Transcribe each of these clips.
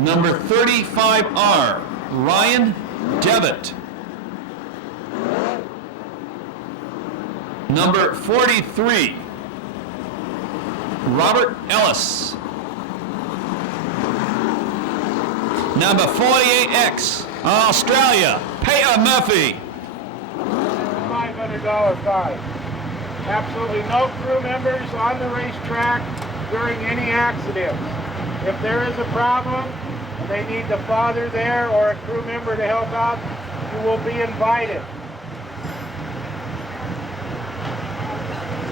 Number 35R, Ryan Devitt. Number 43, Robert Ellis. Number 48X, Australia, Peyton Murphy. $500 fine. Absolutely no crew members on the racetrack during any accidents. If there is a problem and they need the father there or a crew member to help out, you will be invited.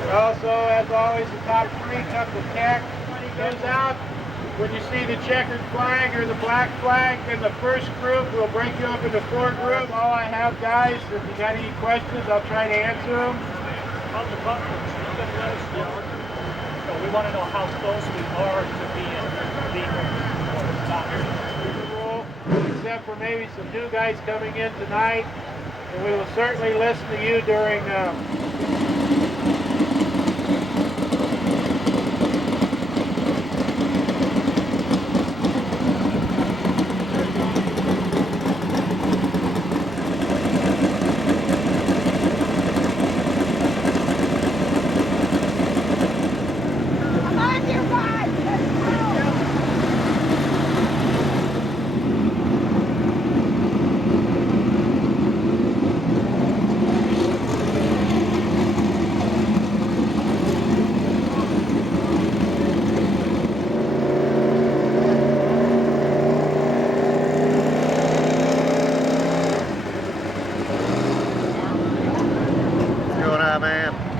Also, as always, the top three come to tech. Goes out. When you see the checkered flag or the black flag, then the first group will break you up into 4 groups. All I have, guys, if you got any questions, I'll try to answer them. On the buttons, you can let us know. So we want to know how close we are to being legal or not. Except for maybe some new guys coming in tonight. And we will certainly listen to you during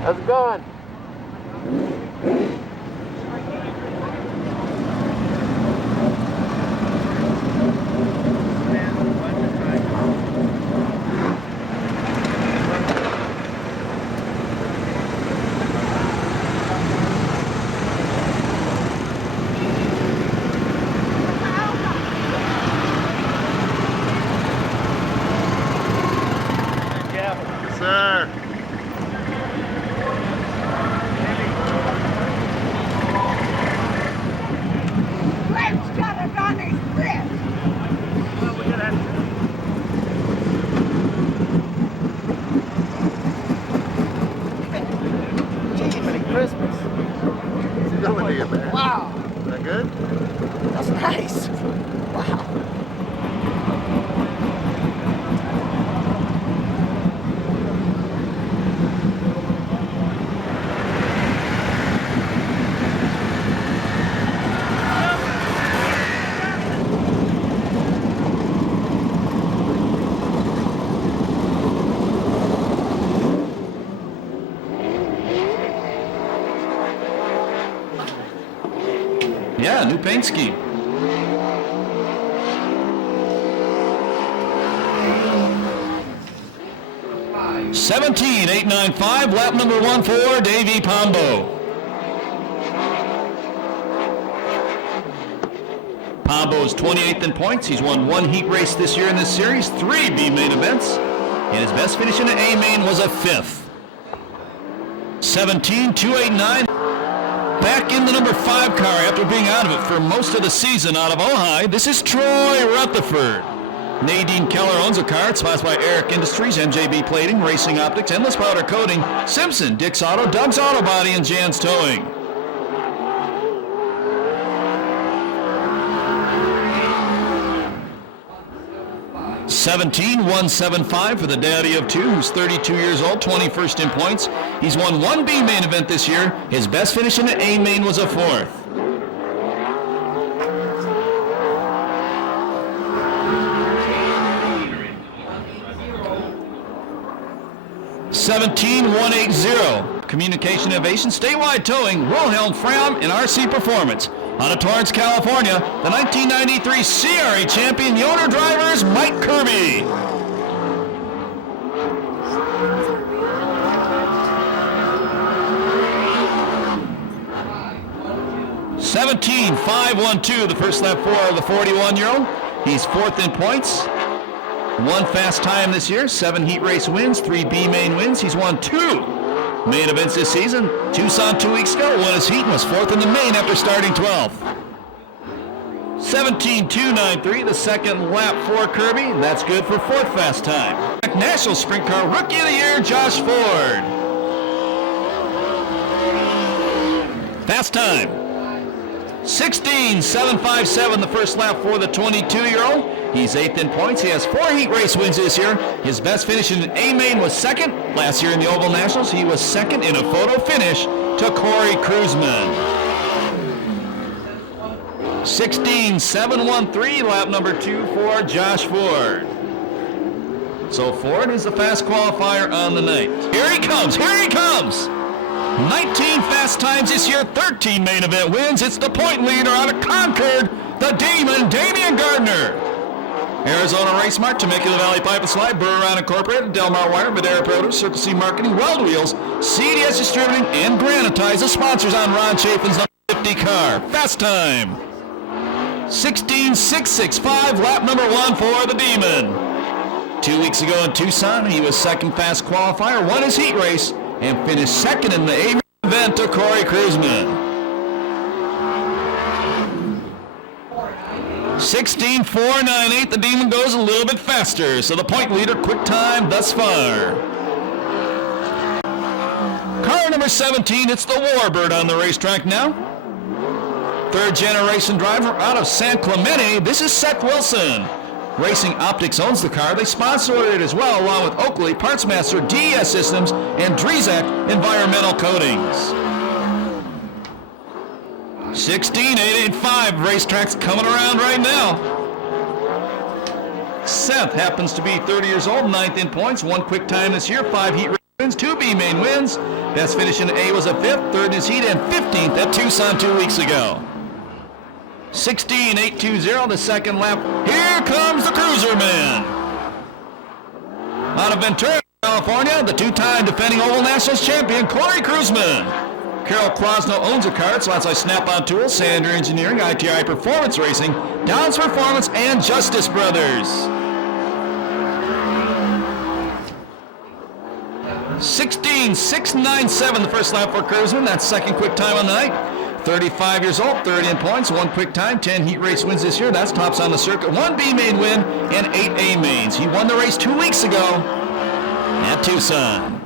How's it going? Yes, sir. Christmas. What's going to you, man? Wow. Is that good? That's nice. Wow. Yeah, new paint scheme. $17,895, lap number 14, Davey Pombo. Pombo's 28th in points. He's won 1 heat race this year in this series, 3 B main events, and his best finish in an A main was a 5th. 17,289. Back in the number 5 car after being out of it for most of the season out of Ojai. This is Troy Rutherford. Nadine Keller owns a car. It's sponsored by Eric Industries, MJB Plating, Racing Optics, Endless Powder Coating, Simpson, Dick's Auto, Doug's Auto Body, and Jan's Towing. $17,175 for the daddy of 2, who's 32 years old, 21st in points. He's won 1 B main event this year. His best finish in the A main was a 4th. $17,180. Communication Innovation, Statewide Towing, Wilhelm Fram, and RC Performance. Out of Torrance, California, the 1993 CRA champion, the owner-driver is Mike Kirby. $17,512, the first lap for the 41-year-old. He's 4th in points. 1 fast time this year, 7 heat race wins, 3 B main wins. He's won 2 main events this season. Tucson 2 weeks ago, won his heat and was 4th in the main after starting 12th. 17.293, the second lap for Kirby. That's good for fourth fast time. National Sprint Car Rookie of the Year, Josh Ford. Fast time. 16.757, the first lap for the 22-year-old. He's 8th in points. He has 4 heat race wins this year. His best finish in A-Main was 2nd. Last year in the Oval Nationals, he was 2nd in a photo finish to Corey Kruzman. 16.713, lap number 2 for Josh Ford. So Ford is the fast qualifier on the night. Here he comes, here he comes! 19 fast times this year, 13 main event wins. It's the point leader out of Concord, the Demon, Damian Gardner. Arizona Race Mart, Temecula Valley Pipe and Slide, Burr-Around Incorporated, Delmar Wire, Madera Produce, Circle C Marketing, Weld Wheels, CDS Distributing, and Granitize, the sponsors on Ron Chafin's number 50 car. Fast time. 16.665, lap number 1 for the Demon. 2 weeks ago in Tucson, he was 2nd fast qualifier, won his heat race, and finished 2nd in the A event to Corey Kruzman. 16.498, the Demon goes a little bit faster, so the point leader quick time thus far. Car number 17, it's the Warbird on the racetrack now. 3rd generation driver out of San Clemente, this is Seth Wilson. Racing Optics owns the car. They sponsor it as well, along with Oakley, Partsmaster, DES Systems, and Drizak Environmental Coatings. 16.885, racetracks coming around right now. Seth happens to be 30 years old, 9th in points, 1 quick time this year, 5 heat wins, 2 B main wins. Best finish in A was a 5th, 3rd in his heat, and 15th at Tucson 2 weeks ago. 16.820, the second lap. Here comes the Cruiser Man. Out of Ventura, California, the 2-time defending Oval Nationals champion, Corey Kruzman. Carol Klosno owns the car, so that's like Snap-on Tools, Sander Engineering, ITI Performance Racing, Downs Performance, and Justice Brothers. 16.697, the first lap for Kruzman. That's 2nd quick time on the night. 35 years old, 30 in points, 1 quick time, 10 heat race wins this year. That's tops on the circuit. 1 B main win and 8 A mains. He won the race 2 weeks ago at Tucson.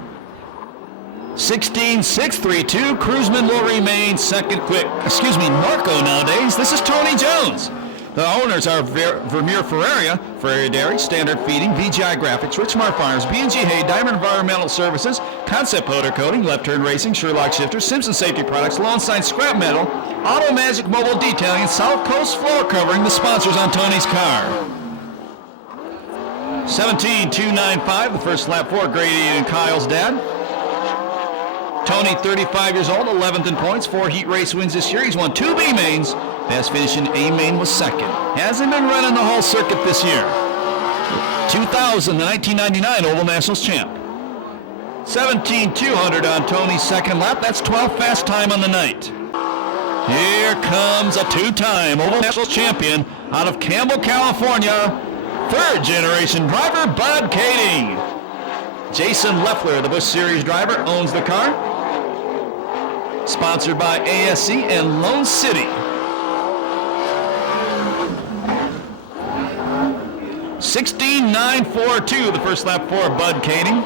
16.632, Kruzman will remain 2nd quick. Norco nowadays. This is Tony Jones. The owners are Vermeer Ferraria, Ferraria Dairy, Standard Feeding, VGI Graphics, Richmar Farms, B&G Hay, Diamond Environmental Services, Concept Powder Coating, Left Turn Racing, Sherlock Shifters, Simpson Safety Products, Lone Sign Scrap Metal, Auto Magic Mobile Detailing, and South Coast Floor Covering, the sponsors on Tony's car. 17.295, the first lap for Grady and Kyle's dad. Tony, 35 years old, 11th in points, 4 heat race wins this year. He's won 2 B mains. Best finish in A main was 2nd. Hasn't been running the whole circuit this year. 2000, the 1999 Oval Nationals champ. 17.200 on Tony's 2nd lap. That's 12th fast time on the night. Here comes a 2-time Oval Nationals champion out of Campbell, California. 3rd generation driver, Bud Kading. Jason Leffler, the Busch Series driver, owns the car. Sponsored by ASC and Lone City. 16.942, the first lap for Bud Kading.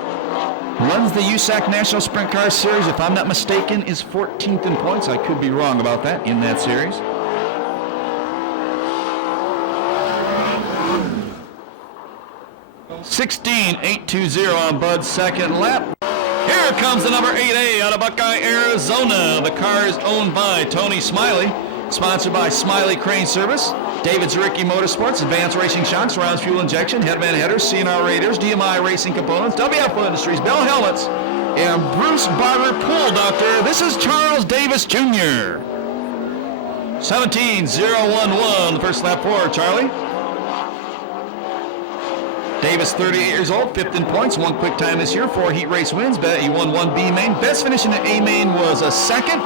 Runs the USAC National Sprint Car Series, if I'm not mistaken, is 14th in points. I could be wrong about that in that series. $16.820 on Bud's 2nd lap. Here comes the number 8A out of Buckeye, Arizona. The car is owned by Tony Smiley, sponsored by Smiley Crane Service, David Zaricki Motorsports, Advanced Racing Shocks, Rounds Fuel Injection, Headman Headers, CNR Raiders, DMI Racing Components, WFO Industries, Bell Helmets, and Bruce Barber Pool Doctor. This is Charles Davis Jr. 17.011, the first lap for Charlie. Davis, 38 years old, 5th in points, 1 quick time this year, 4 heat race wins. He won 1 B main. Best finish in the A main was a 2nd,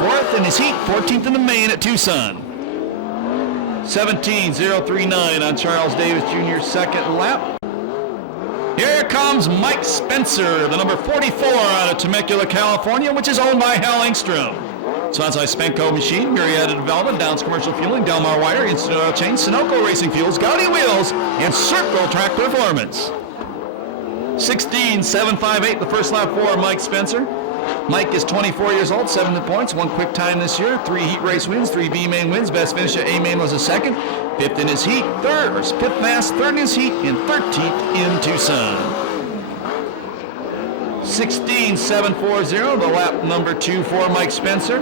4th in his heat, 14th in the main at Tucson. 17.039 on Charles Davis Jr.'s 2nd lap. Here comes Mike Spencer, the number 44 out of Temecula, California, which is owned by Hal Engstrom. Sponsored by Spenco Machine, Myriad Development, Downs Commercial Fueling, Delmar Wire, Instant Oil Change, Sunoco Racing Fuels, Gaudy Wheels, and Circle Track Performance. 16.758, the first lap for Mike Spencer. Mike is 24 years old, 7 points, 1 quick time this year, 3 heat race wins, 3 B main wins. Best finish at A main was a second, 5th in his heat, 5th fast, 3rd in his heat, and 13th in Tucson. 16.740, the lap number 2 for Mike Spencer.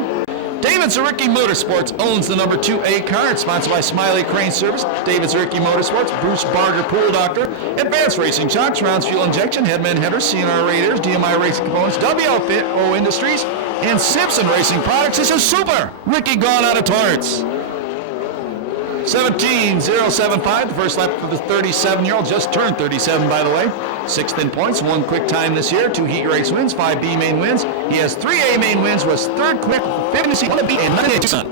David Zaricki Motorsports owns the number 2A car. It's sponsored by Smiley Crane Service, David Zaricki Motorsports, Bruce Barger Pool Doctor, Advanced Racing Shocks, Rounds Fuel Injection, Headman Headers, CNR Radiators, DMI Racing Components, WL Fit, O Industries, and Simpson Racing Products. This is super. Ricky gone out of torts. 17.075, the first lap for the 37-year-old, just turned 37 by the way. 6th in points, 1 quick time this year, 2 heat race wins, 5 B main wins. He has 3 A main wins, was 3rd quick, 5th in his heat, 1 B, and 9 in Tucson.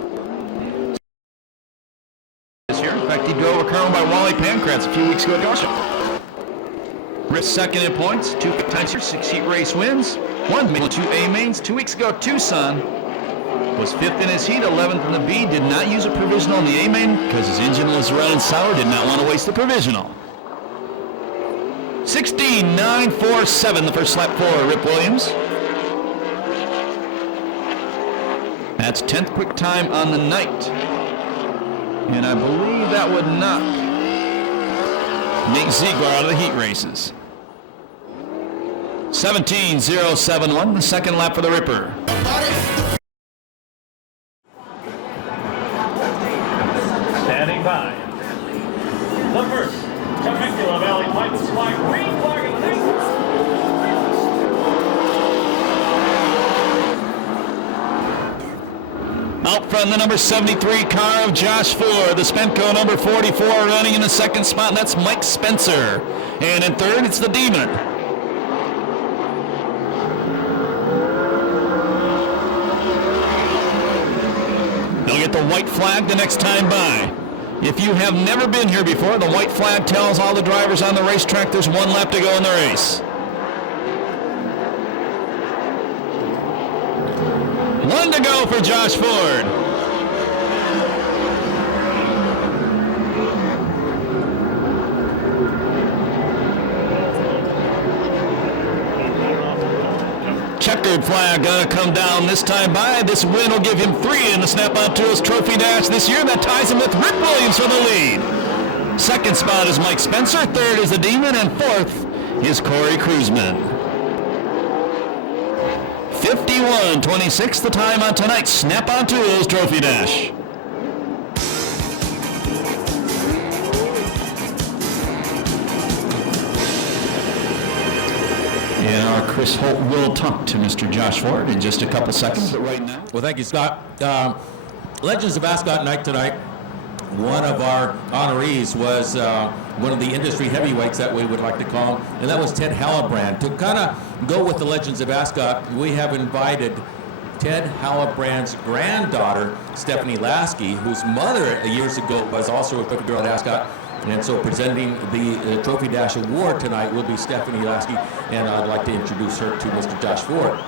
This year, in fact, he drove a car owned by Wally Pancratz a few weeks ago at Goshen. Riss 2nd in points, 2 quick times here, 6 heat race wins, 1 main, 2 A mains. 2 weeks ago, Tucson was 5th in his heat, 11th in the B, did not use a provisional in the A main because his engine was running sour, did not want to waste the provisional. 16.947, the first lap for Rip Williams. That's 10th quick time on the night. And I believe that would knock Nate Ziegler out of the heat races. 17.071, the 2nd lap for the Ripper. Standing by. The first Temecula Valley Pipe Supply green flag of the race. Out front, the number 73 car of Josh Ford. The Spenco number 44 running in the 2nd spot, and that's Mike Spencer. And in 3rd, it's the Demon. They'll get the white flag the next time by. If you have never been here before, the white flag tells all the drivers on the racetrack there's 1 lap to go in the race. 1 to go for Josh Ford. Checkered flag gonna come down this time by. This win will give him 3 in the Snap-on Tools Trophy Dash this year. That ties him with Rick Williams for the lead. 2nd spot is Mike Spencer. 3rd is the Demon, and 4th is Corey Kruzman. 51-26, the time on tonight's Snap-on Tools Trophy Dash. And our Chris Holt will talk to Mr. Josh Ford in just a couple seconds, but right now. Well, thank you, Scott. Legends of Ascot night tonight. One of our honorees was one of the industry heavyweights that we would like to call him, and that was Ted Hallebrand. To kind of go with the Legends of Ascot, we have invited Ted Hallebrand's granddaughter, Stephanie Lasky, whose mother years ago was also a trophy girl at Ascot. And so presenting the Trophy Dash Award tonight will be Stephanie Lasky, and I'd like to introduce her to Mr. Josh Ford.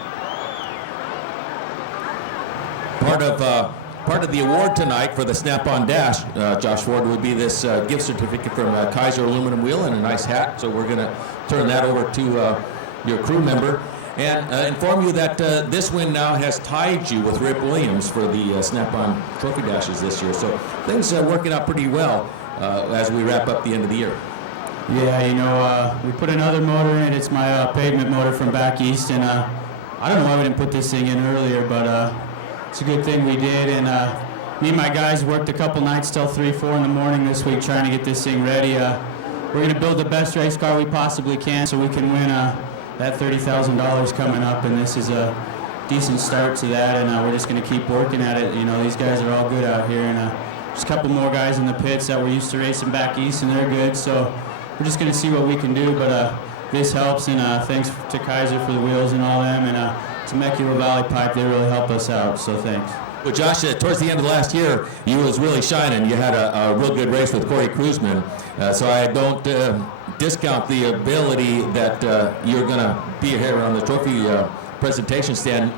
Part of the award tonight for the Snap-on Dash, Josh Ford, would be this gift certificate from Kaiser Aluminum Wheel and a nice hat. So we're going to turn that over to your crew member and inform you that this win now has tied you with Rip Williams for the Snap-on Trophy Dashes this year. So things are working out pretty well as we wrap up the end of the year. Yeah, you know, we put another motor in. It's my pavement motor from back east, and I don't know why we didn't put this thing in earlier, but it's a good thing we did. And me and my guys worked a couple nights till 3, 4 in the morning this week trying to get this thing ready. We're going to build the best race car we possibly can so we can win that $30,000 coming up, and this is a decent start to that, and we're just going to keep working at it. You know, these guys are all good out here, and there's a couple more guys in the pits that we're used to racing back east, and they're good, so we're just going to see what we can do, but this helps, and thanks to Kaiser for the wheels and all them, and Temecula Valley Pipe, they really helped us out, so thanks. Well, Josh, towards the end of last year, you was really shining. You had a real good race with Corey Kruzman, so I don't discount the ability that you're going to be here on the trophy presentation stand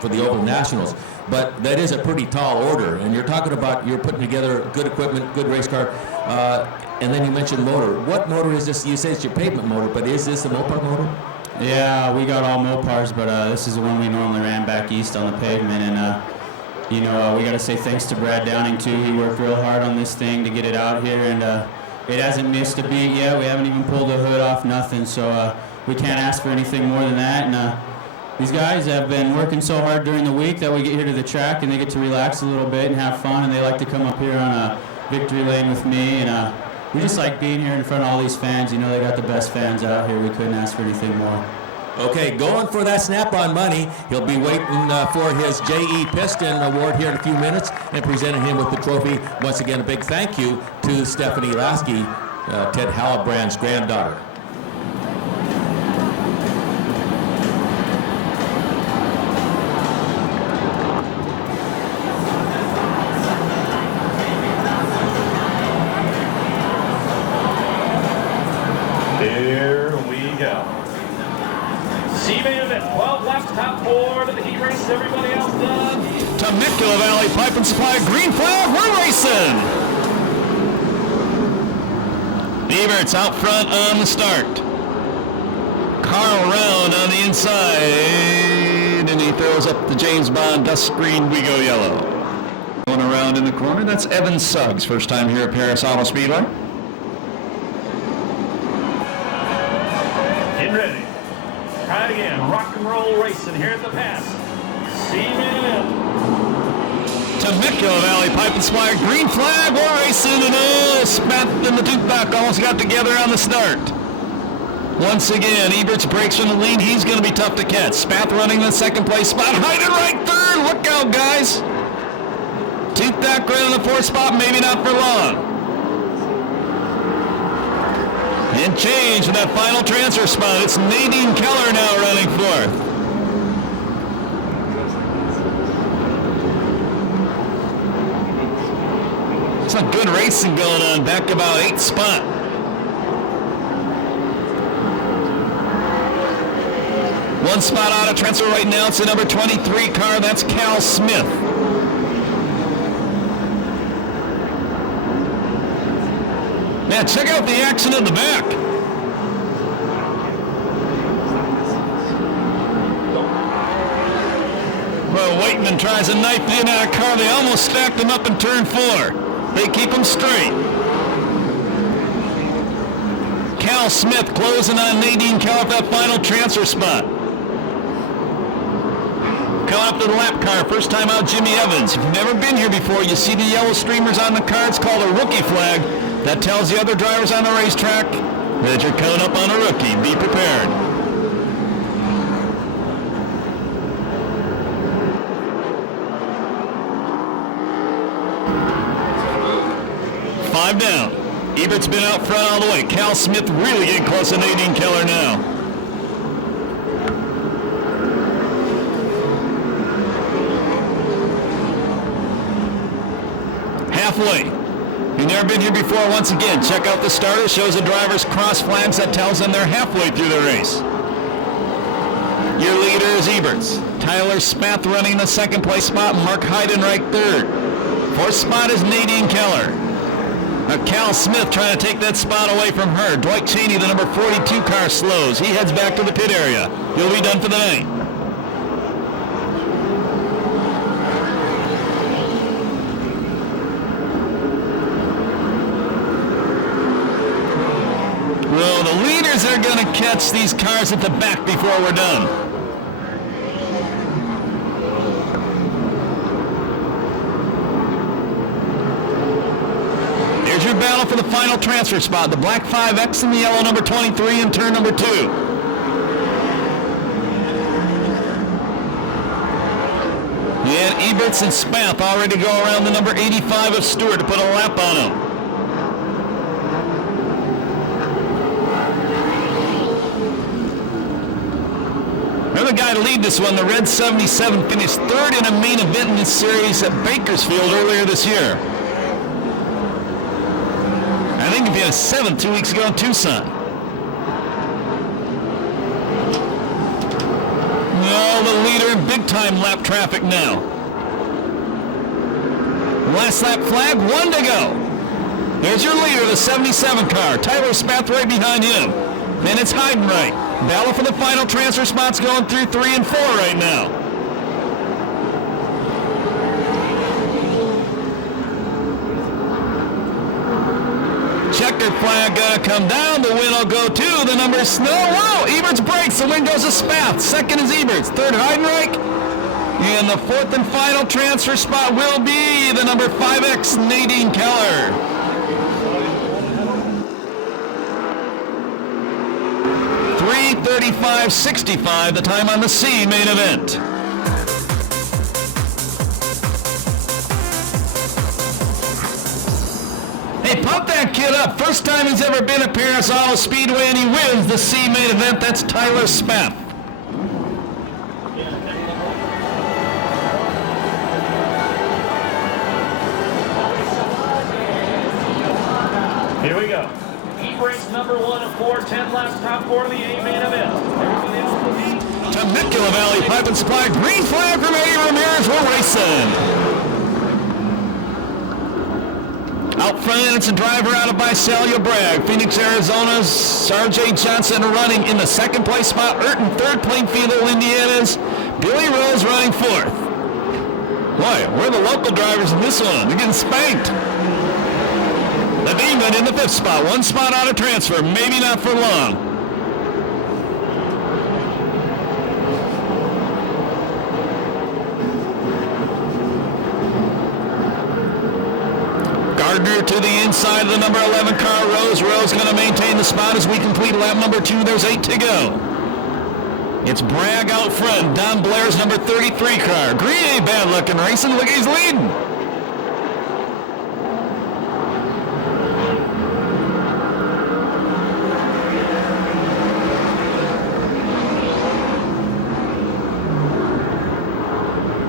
for the Oval Nationals. but that is a pretty tall order. And you're talking about you're putting together good equipment, good race car, and then you mentioned motor. What motor is this? You say it's your pavement motor, but is this a Mopar motor? Yeah, we got all Mopars, but this is the one we normally ran back east on the pavement. And, we got to say thanks to Brad Downing, too. He worked real hard on this thing to get it out here, and it hasn't missed a beat yet. We haven't even pulled the hood off, nothing. So we can't ask for anything more than that. And these guys have been working so hard during the week that we get here to the track and they get to relax a little bit and have fun. And they like to come up here on victory lane with me. And we just like being here in front of all these fans. They got the best fans out here. We couldn't ask for anything more. Okay, going for that snap-on money. He'll be waiting for his J.E. Piston Award here in a few minutes and presenting him with the trophy. Once again, a big thank you to Stephanie Lasky, Ted Hallebrand's granddaughter. Here we go. C-Man at 12 laps, top 4 to the heat race. Everybody else done. Temecula Valley Pipe and Supply, green flag, we're racing. Beaverts out front on the start. Carl Round on the inside, and he throws up the James Bond dust screen, we go yellow. Going around in the corner, that's Evan Suggs, first time here at Perris Auto Speedway. Get ready. Try it again. Rock and roll racing here at the pass. C-Man. Temecula Valley Pipe and Supply, green flag, we're racing, and Spath and the toothback almost got together on the start. Once again, Eberts breaks from the lead. He's going to be tough to catch. Spath running the second place spot. Hyden right third. Look out, guys. Toothback right in the fourth spot. Maybe not for long. And change in that final transfer spot. It's Nadine Keller now running fourth. Some good racing going on. Back about 8th spot. One spot out of transfer right now. It's the number 23 car. That's Cal Smith. Man, check out the action in the back. Well, Waitman tries a knife in on a car. They almost stacked him up in turn 4. They keep him straight. Cal Smith closing on Nadine Keller, that final transfer spot. Coming up to the lap car, first time out, Jimmy Evans. If you've never been here before, you see the yellow streamers on the car. It's called a rookie flag. That tells the other drivers on the racetrack that you're coming up on a rookie. Be prepared. Five down. Ebert's been out front all the way. Cal Smith really getting close to Nadine Keller now. Halfway. You've never been here before, once again, check out the starter. Shows the drivers cross flags. That tells them they're halfway through the race. Your leader is Eberts. Tyler Spath running the second place spot. Mark Hyden right third. Fourth spot is Nadine Keller. Now Cal Smith trying to take that spot away from her. Dwight Cheney, the number 42 car, slows. He heads back to the pit area. He'll be done for the night. Well, the leaders are going to catch these cars at the back before we're done. Here's your battle for the final transfer spot. The black 5X and the yellow number 23 in turn number 2. And Eberts and Spath already go around the number 85 of Stewart to put a lap on him. Another guy to lead this one, the red 77, finished third in a main event in this series at Bakersfield earlier this year. I think he had a 7th 2 weeks ago in Tucson. No, the leader in big-time lap traffic now. Last lap flag, 1 to go. There's your leader, the 77 car. Tyler Spath right behind him. Then it's Heidenreich. Battle for the final transfer spots going through 3 and 4 right now. Checkered flag gonna come down. The win will go to the number Snow. Wow, Eberts breaks. The win goes to Spath. Second is Eberts. Third, Heidenreich. And the 4th and final transfer spot will be the number 5X, Nadine Keller. .3:35.65, the time on the C main event. Hey, pump that kid up. First time he's ever been at Perris Auto Speedway, and he wins the C main event. That's Tyler Spath. Here we go. Heat race number 1 of 4, 10 laps, top 4 of the A main event. Everybody else will be. Temecula Valley Pipe and Supply. Green flag from Eddie Ramirez. We're racing. Out front, it's a driver out of Visalia Bragg. Phoenix, Arizona's R.J. Johnson running in the 2nd place spot. Urton 3rd, Plainfield, Indiana's Billy Rose running 4th. Boy, we're the local drivers in this one. They're getting spanked. The Demon in the 5th spot. 1 spot out of transfer. Maybe not for long. Gardner to the inside of the number 11 car. Rose going to maintain the spot as we complete lap number 2. There's 8 to go. It's Bragg out front. Don Blair's number 33 car. Green ain't bad looking racing. Look, he's leading.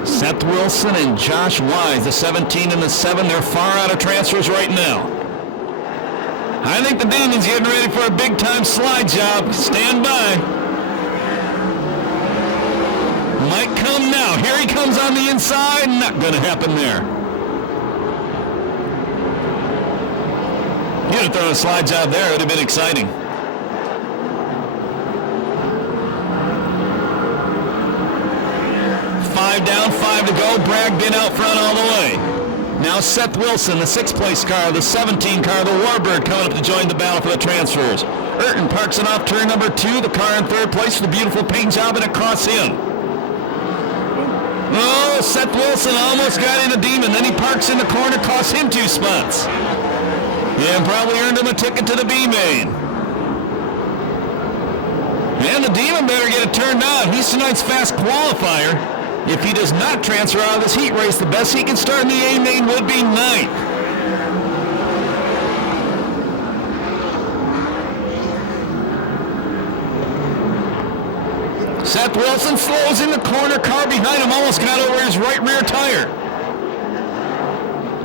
Seth Wilson and Josh Wise, the 17 and the 7, they're far out of transfers right now. I think the Demon's getting ready for a big-time slide job. Stand by. Might come now. Here he comes on the inside. Not going to happen there. You'd have thrown a slide job there. It would have been exciting. Down, 5 to go. Bragg been out front all the way. Now Seth Wilson, the 6th place car, the 17 car, the Warbird coming up to join the battle for the transfers. Urton parks it off turn number 2. The car in 3rd place for the beautiful paint job, and it costs him. Oh, Seth Wilson almost got in a Demon. Then he parks in the corner, costs him 2 spots. Yeah, and probably earned him a ticket to the B main. And the Demon better get it turned on. He's tonight's fast qualifier. If he does not transfer out of this heat race, the best he can start in the A main would be 9th. Seth Wilson slows in the corner. Car behind him almost got over his right rear tire.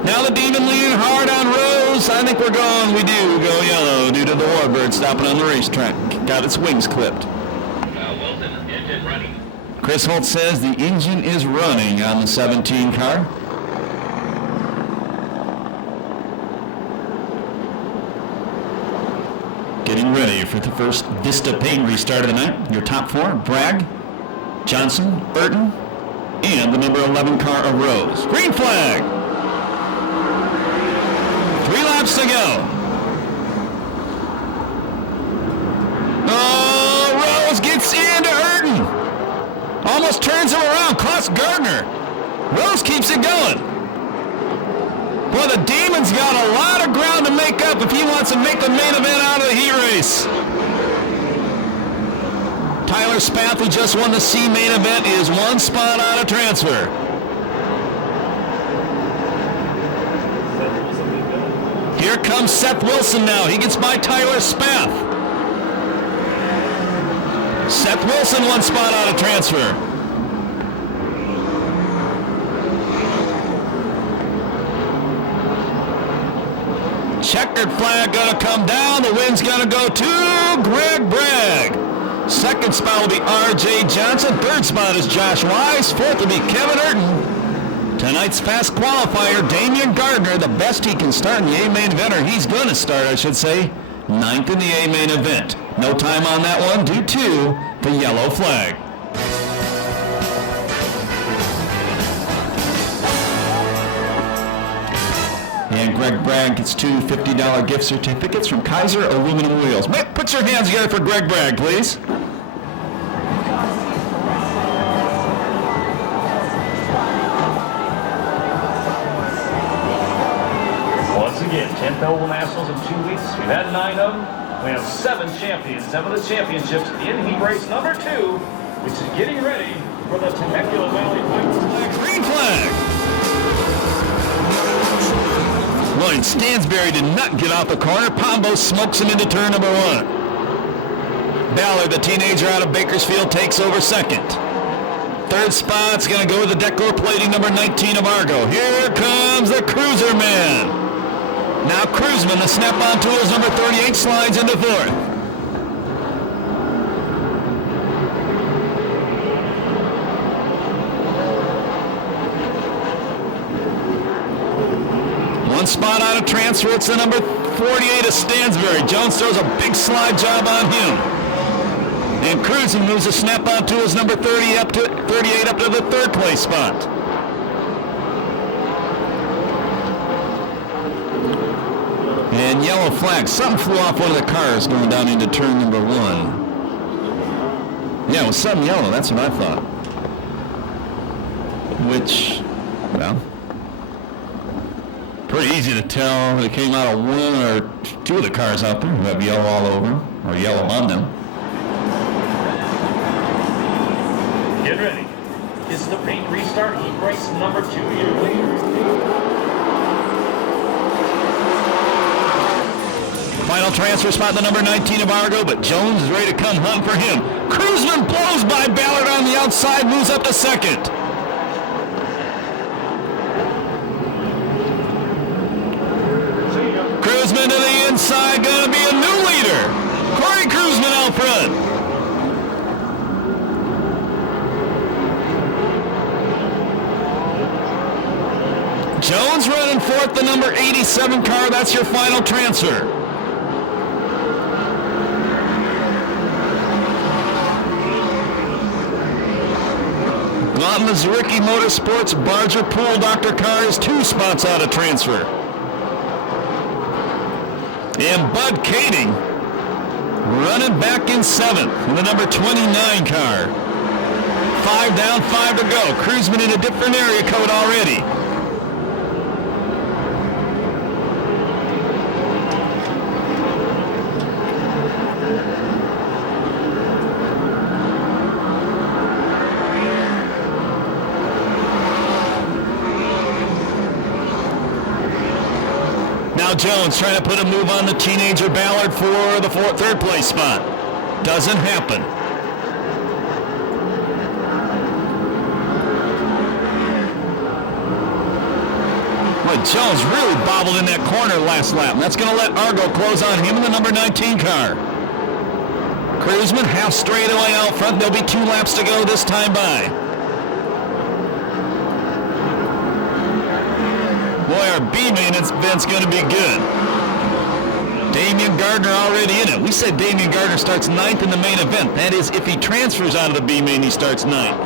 Now the Demon leaning hard on Rose. I think we're going. We do go yellow due to the Warbird stopping on the racetrack. Got its wings clipped. Wilson, engine running. Chris Holt says the engine is running on the 17 car. Getting ready for the first Vista Paint restart of the night. Your top 4, Bragg, Johnson, Urton, and the number 11 car of Rose. Green flag. 3 laps to go. Oh, Rose gets into Urton. Almost turns him around, costs Gardner. Rose keeps it going. Boy, the Demon's got a lot of ground to make up if he wants to make the main event out of the heat race. Tyler Spath, who just won the C main event, is 1 spot out of transfer. Here comes Seth Wilson now. He gets by Tyler Spath. Seth Wilson 1 spot out of transfer. Checkered flag gonna come down. The win's gonna go to Greg Bragg. 2nd spot will be R.J. Johnson. 3rd spot is Josh Wise. 4th will be Kevin Urton. Tonight's fast qualifier, Damian Gardner, the best he can start in the A-main event, or he's going to start, I should say, 9th in the A-main event. No time on that one due to the yellow flag. And Greg Bragg gets 2 $50 gift certificates from Kaiser Aluminum Wheels. Put your hands together for Greg Bragg, please. Once again, 10th Oval Nationals in 2 weeks. We've had 9 of them. We have 7 champions, 7 of the championships in heat race number 2, which is getting ready for the Temecula Valley Flag. Green flag! Lloyd Stansberry did not get out the corner. Pombo smokes him into turn number 1. Ballard, the teenager out of Bakersfield, takes over second. Third spot's going to go with the decor plating number 19 of Argo. Here comes the Cruiser Man. Now Cruzman, the snap-on tools number 38, slides into 4th. One spot out of transfer, it's the number 48 of Stansberry. Jones throws a big slide job on him. And Cruzman moves the snap-on tools number 38 up to the 3rd place spot. And yellow flag. Something flew off one of the cars going down into turn number 1. Yeah, it was something yellow. That's what I thought. Which, well, pretty easy to tell. It came out of 1 or 2 of the cars out there who have yellow all over them, or yellow on them. Get ready. This is the paint restart heat race number 2 here. Final transfer spot, the number 19 of Argo, but Jones is ready to come hunt for him. Cruzman blows by Ballard on the outside, moves up to second. Cruzman to the inside, going to be a new leader. Corey Cruzman out front. Jones running 4th, the number 87 car. That's your final transfer. Mountain Zwicky Motorsports Barger Pool Dr. Car is 2 spots out of transfer. And Bud Kading running back in 7th in the number 29 car. 5 down, 5 to go. Cruzman in a different area code already. Now Jones trying to put a move on the teenager Ballard for the 3rd place spot. Doesn't happen. But Jones really bobbled in that corner last lap. And that's going to let Argo close on him in the number 19 car. Cruzman half straightaway out front. There'll be 2 laps to go this time by. Boy, our B-main event's going to be good. Damian Gardner already in it. We said Damian Gardner starts 9th in the main event. That is, if he transfers out of the B-main, he starts 9th.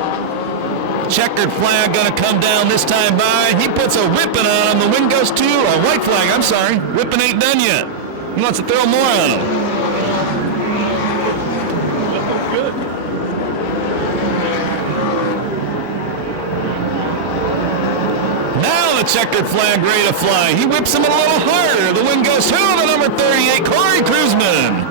Checkered flag going to come down this time by. He puts a whipping on him. The win goes to a white flag. I'm sorry. Whipping ain't done yet. He wants to throw more on him. Good. Now the checkered flag ready to fly. He whips him a little harder. The win goes to the number 38, Corey Cruzman.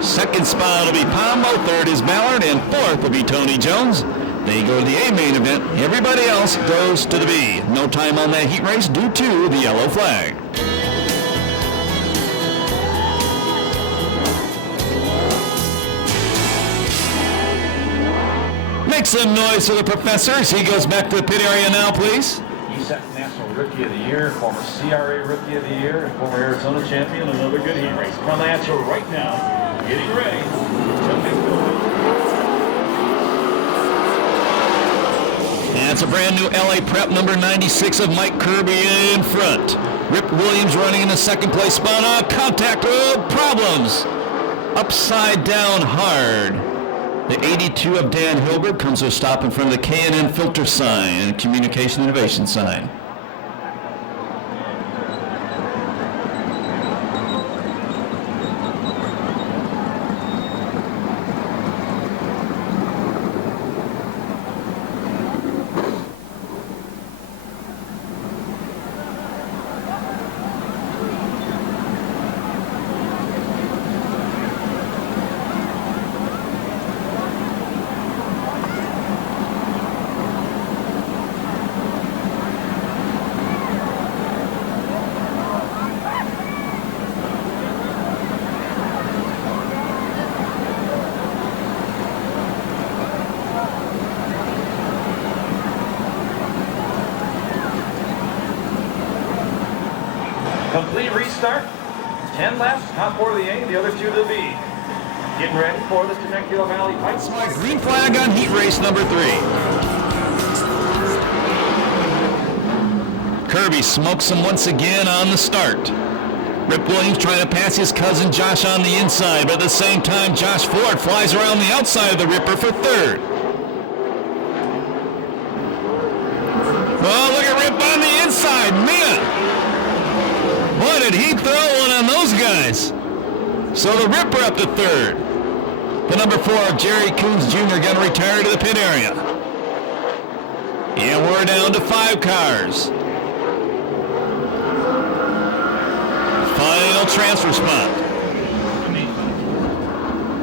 2nd spot will be Pombo. 3rd is Ballard. And 4th will be Tony Jones. They go to the A main event. Everybody else goes to the B. No time on that heat race due to the yellow flag. Make some noise for the professors. He goes back to the pit area now, please. USAC National Rookie of the Year, former CRA Rookie of the Year, and former Arizona champion. Another good heat race. Coming at you right now. Getting ready. And it's a brand new LA Prep number 96 of Mike Kirby in front. Rip Williams running in the second place spot. Contact problems. Upside down hard. The 82 of Dan Hilbert comes to a stop in front of the K&N filter sign and communication innovation sign. Complete restart. 10 laps, top 4 to the A, the other 2 to the B. Getting ready for the Temecula Valley Pipe. Green flag on heat race number 3. Kirby smokes him once again on the start. Rip Williams trying to pass his cousin Josh on the inside, but at the same time Josh Ford flies around the outside of the Ripper for third. Oh, look at Rip on the inside, man! Boy, did he throw one on those guys. So the Ripper up to third. The number 4, Jerry Coons Jr. going to retire to the pit area. And we're down to 5 cars. Final transfer spot.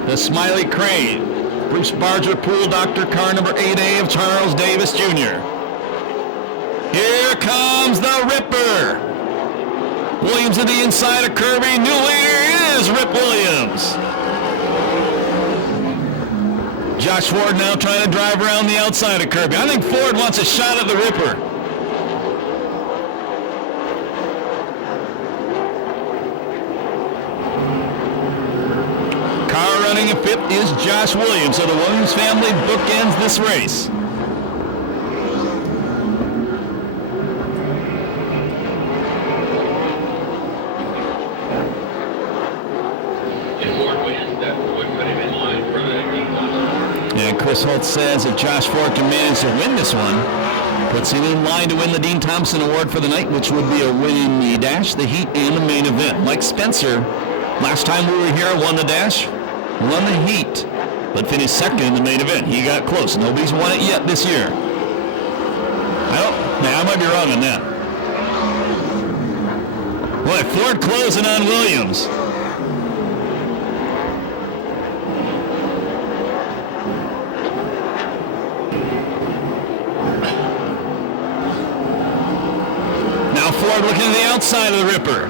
The Smiley Crane. Bruce Barger Pool Doctor car number 8A of Charles Davis Jr. Here comes the Ripper. Williams to the inside of Kirby. New leader is Rip Williams. Josh Ford now trying to drive around the outside of Kirby. I think Ford wants a shot at the Ripper. Car running in 5th is Josh Williams. So the Williams family bookends this race. And Chris Holt says if Josh Ford can manage to win this one, puts him in line to win the Dean Thompson Award for the night, which would be a win in the dash, the heat, and the main event. Mike Spencer, last time we were here, won the dash, won the heat, but finished second in the main event. He got close. Nobody's won it yet this year. I might be wrong on that. Boy, Ford closing on Williams. Ford looking to the outside of the Ripper.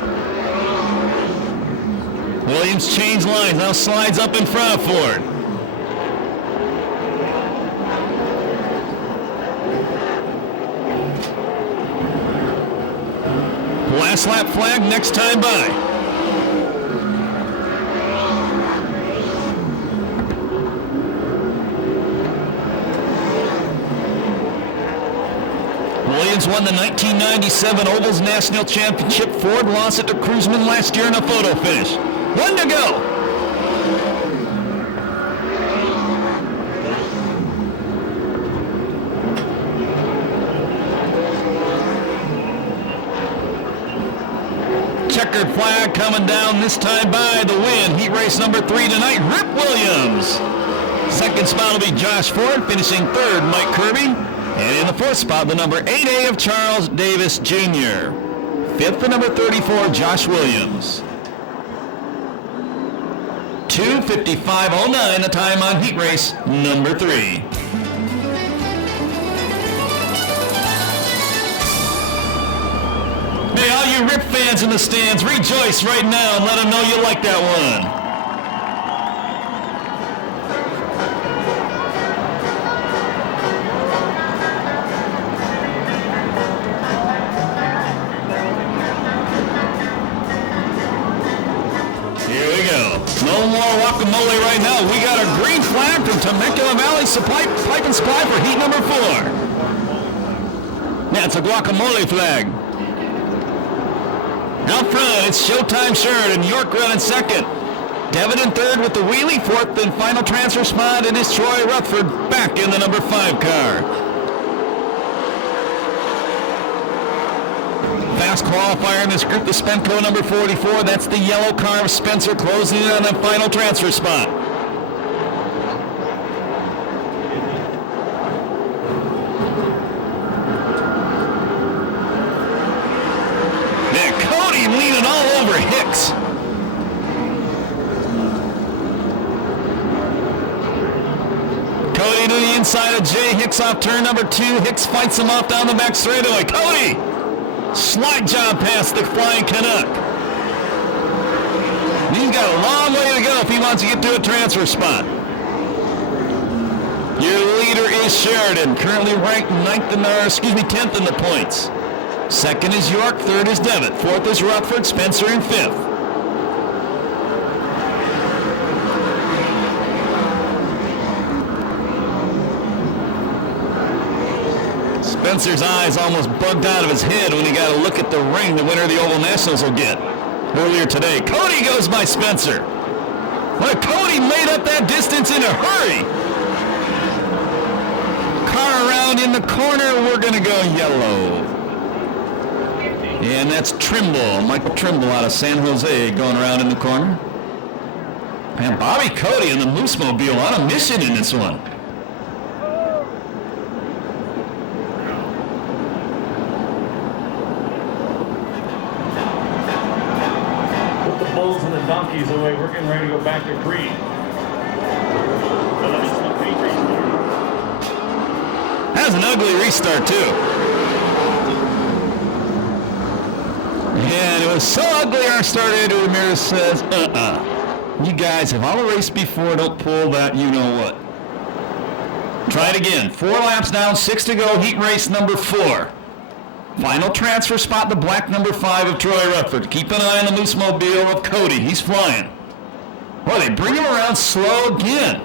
Williams changed lines, now slides up in front of Ford. Last lap flag next time by. Williams won the 1997 Ovals National Championship. Ford lost it to Cruzman last year in a photo finish. 1 to go. Checkered flag coming down this time by the win. Heat race number 3 tonight, Rip Williams. Second spot will be Josh Ford, finishing third, Mike Kirby. And in the 4th spot, the number 8A of Charles Davis Jr. 5th, the number 34, Josh Williams. 2:55.09, the time on heat race number 3. Hey, all you Rip fans in the stands, rejoice right now and let them know you like that one. No more guacamole right now. We got a green flag from Temecula Valley Pipe and Supply for heat number 4. That's a guacamole flag. Out front, it's Showtime Sheridan. York running second. Devitt in third with the wheelie. Fourth and final transfer spot, and it's Troy Rutherford back in the number 5 car. Fast qualifier in this group, the Spenco number 44. That's the yellow car of Spencer closing in on the final transfer spot. Leaning all over Hicks. Cody to the inside of Jay Hicks off turn number 2. Hicks fights him off down the back straightaway. Cody! Slide job past the flying Canuck. He's got a long way to go if he wants to get to a transfer spot. Your leader is Sheridan, currently ranked 10th in the points. Second is York, third is Devitt, fourth is Rutherford, Spencer in fifth. Spencer's eyes almost bugged out of his head when he got a look at the ring the winner of the Oval Nationals will get earlier today. Cody goes by Spencer. Well, Cody made up that distance in a hurry. Car around in the corner, we're going to go yellow. And that's Trimble, Michael Trimble out of San Jose going around in the corner. And Bobby Cody and the Moose Mobile on a mission in this one. Put the bulls and the donkeys away. We're getting ready to go back to green. That's an ugly restart too. And it was so ugly our starter Eddie Ramirez says, you guys have all raced before, don't pull that you know what. Try it again. 4 laps down, 6 to go, heat race number 4. Final transfer spot, the black number 5 of Troy Rutherford. Keep an eye on the Moose Mobile of Cody. He's flying. Boy, they bring him around slow again.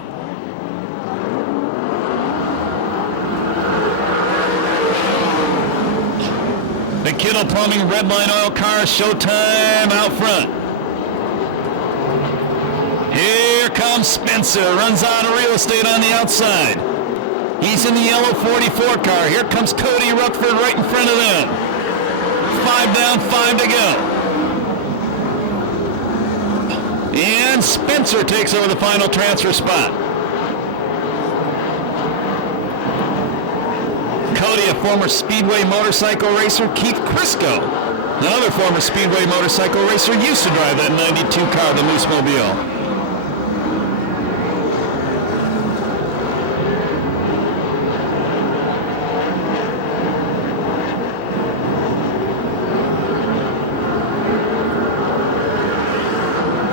The Kittle Plumbing Redline Oil Car Showtime out front. Here comes Spencer, runs out of real estate on the outside. He's in the yellow 44 car. Here comes Cody Rutherford right in front of them. 5 down, 5 to go. And Spencer takes over the final transfer spot. Cody, a former Speedway motorcycle racer. Keith Crisco, another former Speedway motorcycle racer, used to drive that 92 car, the Moose Mobile.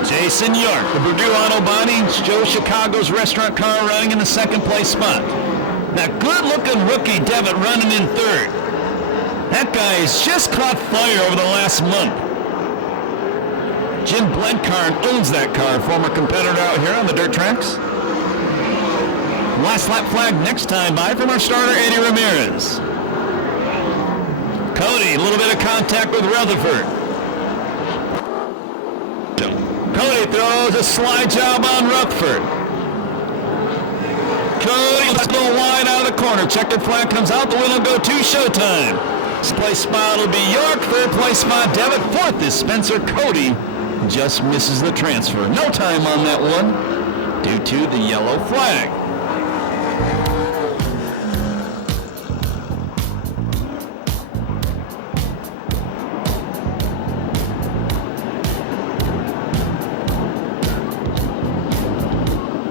Jason York, the Purdue Auto Body, Joe Chicago's restaurant car running in the second place spot. That good-looking rookie Devitt running in third. That guy has just caught fire over the last month. Jim Blencarn owns that car, former competitor out here on the dirt tracks. Last lap flag next time by from our starter, Eddie Ramirez. Cody, a little bit of contact with Rutherford. Cody throws a slide job on Rutherford. Cody let's go wide out of the corner. Checkered flag comes out. The win will go to Showtime. First place spot will be York. Third place spot Devitt. Fourth is Spencer. Cody just misses the transfer. No time on that one due to the yellow flag.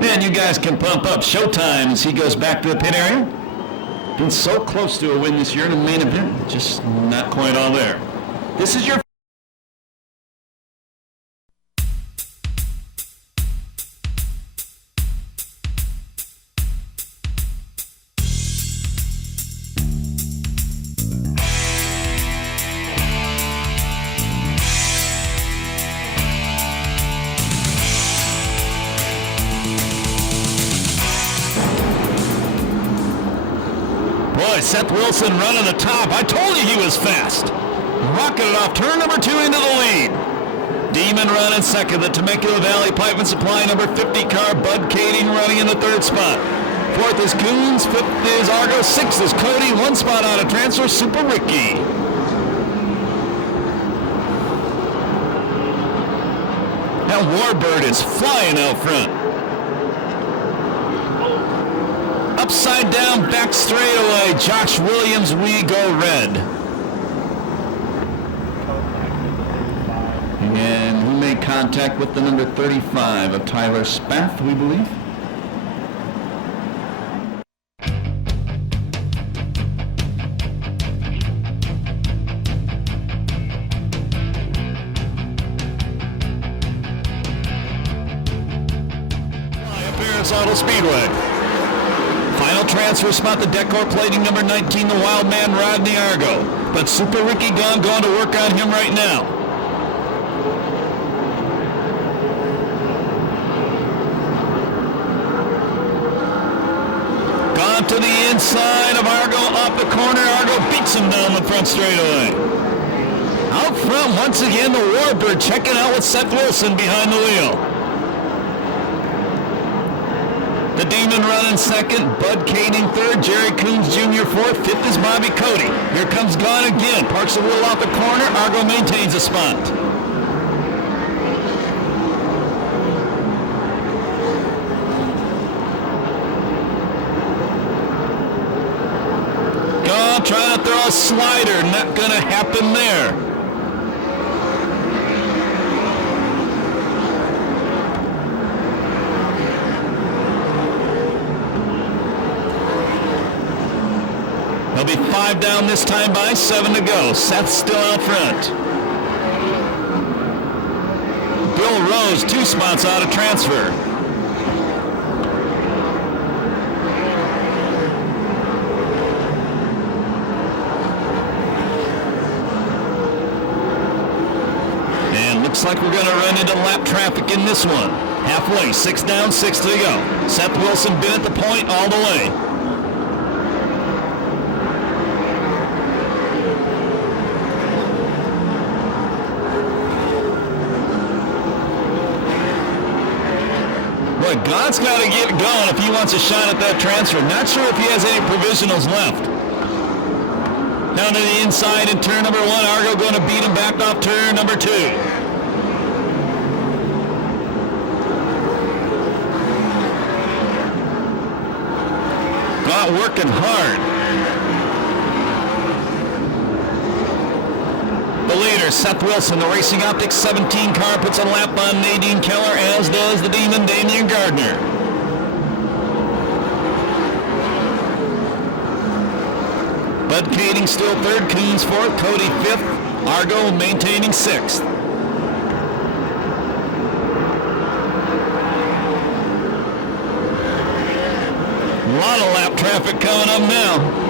And you guys can pump up Showtime as he goes back to the pit area. Been so close to a win this year in the main event, just not quite all there. This is your Seth Wilson running the top. I told you he was fast. Rocketed off turn number 2 into the lead. Demon running second. The Temecula Valley Pipe and Supply number 50 car. Bud Kading running in the 3rd spot. 4th is Coons. 5th is Argo. 6th is Cody. 1 spot out of transfer. Super Ricky. Now Warbird is flying out front. Upside down back straightaway. Josh Williams, we go red. And who made contact with the number 35 of Tyler Spath, we believe? Perris Auto Speedway. Final transfer spot, the decor plating number 19, the wild man Rodney Argo. But Super Ricky going to work on him right now. Gone to the inside of Argo, off the corner. Argo beats him down the front straightaway. Out front, once again, the Warbird checking out with Seth Wilson behind the wheel. The Demon running second, Bud Kading third, Jerry Coons Jr. fourth, 5th is Bobby Cody. Here comes Gone again, parks the wheel off the corner, Argo maintains a spot. Gone trying to throw a slider, not gonna happen there. There'll be 5 down this time by 7 to go. Seth still out front. Bill Rose 2 spots out of transfer. And looks like we're going to run into lap traffic in this one. Halfway, 6 down, 6 to go. Seth Wilson been at the point all the way. God's got to get going if he wants a shot at that transfer. Not sure if he has any provisionals left. Down to the inside in turn number 1. Argo going to beat him back off turn number 2. God working hard. The leader, Seth Wilson, the Racing Optics 17 car, puts a lap on Nadine Keller, as does the Demon, Damian Gardner. Bud Kading still 3rd, Coons 4th, Cody 5th, Argo maintaining 6th. A lot of lap traffic coming up now.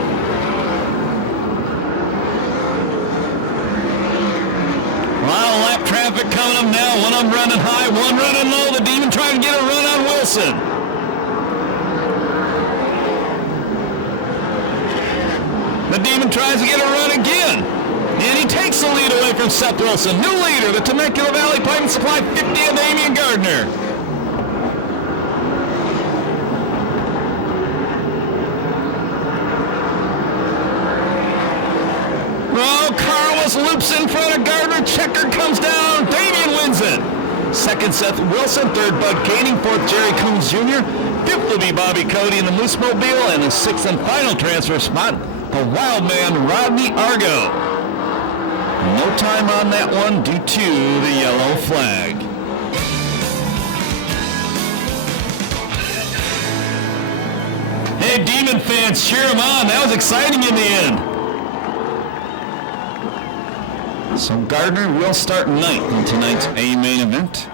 A lot of lap traffic coming up now. One of them running high, one running low. The Demon trying to get a run on Wilson. The Demon tries to get a run again. And he takes the lead away from Seth Wilson. New leader, the Temecula Valley Pipe and Supply 50 of Damian Gardner. Carlos loops in front of Gardner. Checker comes down. Damian wins it. 2nd, Seth Wilson. 3rd, Bud Kading. 4th, Jerry Coons Jr. 5th will be Bobby Cody in the Moose Mobile. And the 6th and final transfer spot, the wild man, Rodney Argo. No time on that one due to the yellow flag. Hey, Demon fans, cheer him on. That was exciting in the end. So Gardner will start 9th in tonight's A main event.